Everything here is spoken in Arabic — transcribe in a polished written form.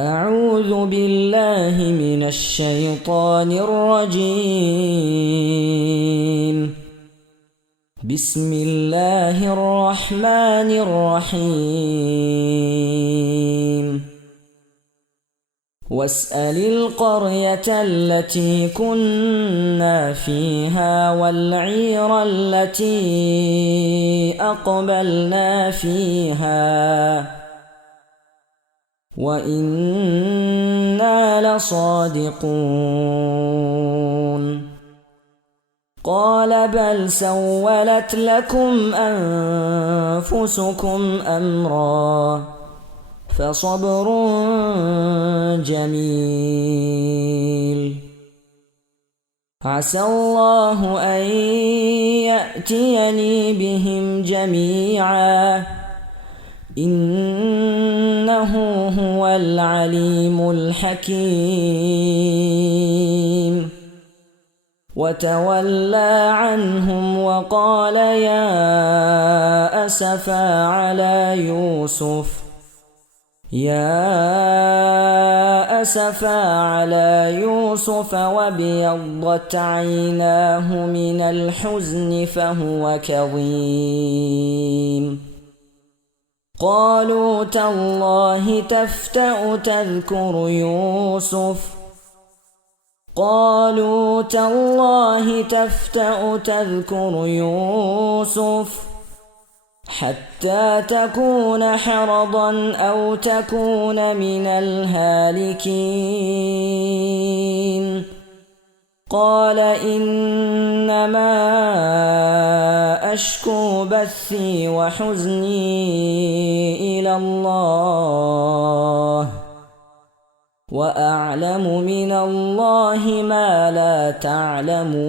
أعوذ بالله من الشيطان الرجيم. بسم الله الرحمن الرحيم. واسأل القرية التي كنا فيها والعير التي أقبلنا فيها وإنا لصادقون. قال بل سولت لكم أنفسكم أمرا فصبر جميل. عسى الله أن يأتيني بهم جميعا إنه هو العليم الحكيم. وتولى عنهم وقال يا أسفا على يوسف وابيضت عيناه من الحزن فهو كظيم. قالوا تالله تفتأ تذكر يوسف حتى تكون حرضا أو تكون من الهالكين. قال إنما أشكو بثي وحزني إلى الله وأعلم من الله ما لا تعلمون.